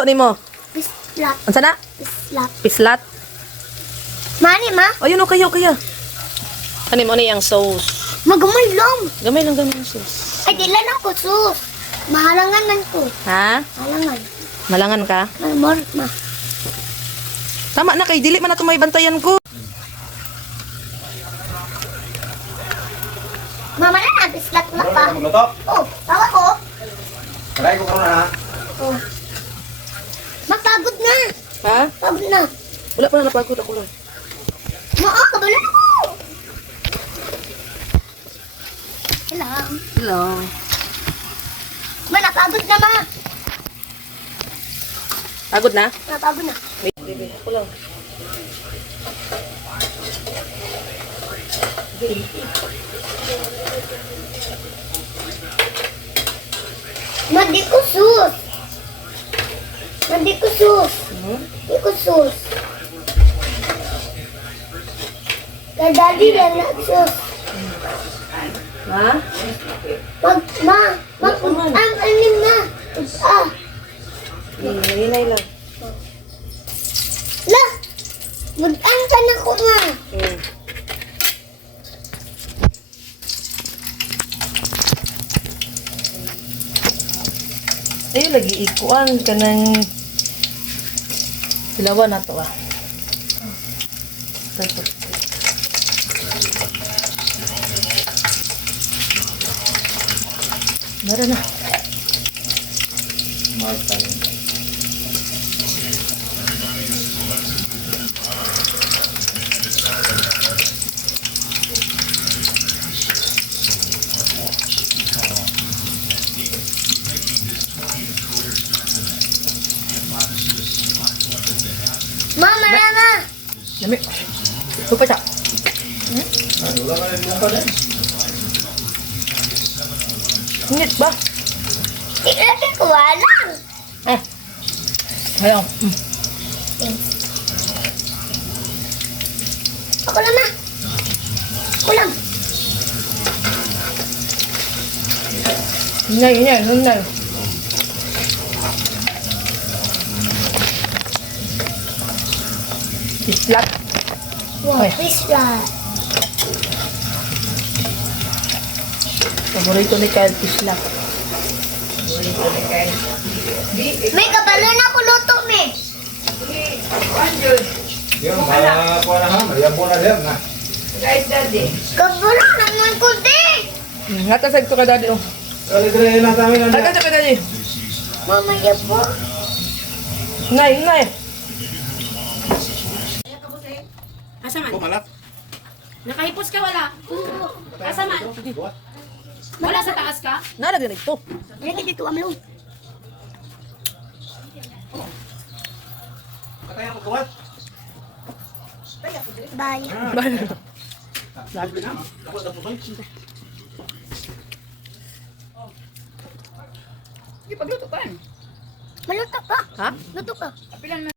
luto nimo? Pislat. Unsa na? Pislat. Pislat. Mani ma? Ayun o, kaya. Ano mo ni ang sauce? Magamay lang. Gamay lang ang sauce. Ay, di lang ako sus. Mahalangan man ko. Ha? Halangan. Malangan ka? Malmor ma. Tama na kay dili man na may bantayan ko. Mama na, pislat na pa. Magluto? Oh, tawa ko. Kaya ko karoon na. Oh. Mapagod na. Ha? Pagod na. Wala pa na napagod ako lang. Maa, kabalo ako. Hello. Hello. Ma, napagod na ma. Pagod na? Napagod na. Wait, baby. Ako lang. Ma, di ko sus. Ma, di ko sus. Di ko sus. Kadali lang na sus. Ha? Ang anim na. Hinay lang. La, mag-ang ka na ko nga. Ayun, lagi ikuan ka ng silawan na to ah. Meron na. Mama, mama. Lami. Lupa siya. Ngit ba? Tignan ko walang. Ayaw. Ako lang na. Ako lang. Hinay. Islat. Wow, Ay. fish fry. Paborito ni Kyle, islat. May kabalo na ko luto, me. Yung mga kuha na ha. Mayang po na din ha. Kabalo naman ko, di. Natasag to ka daddy oh. Kali-kali lang sa amin. Tagal to ka daddy. Mamaya po. Hinay. Asa man? Malak. Nakahipos ka wala? Asa man? Wala sa taas ka? Nara din ito. Lagi dito, amlo. Kaya ko kuha. Bye. Ako sa pusoy. Sige, pagluto ka. Maluto ka. Ha? Luto ka. Apilan mo.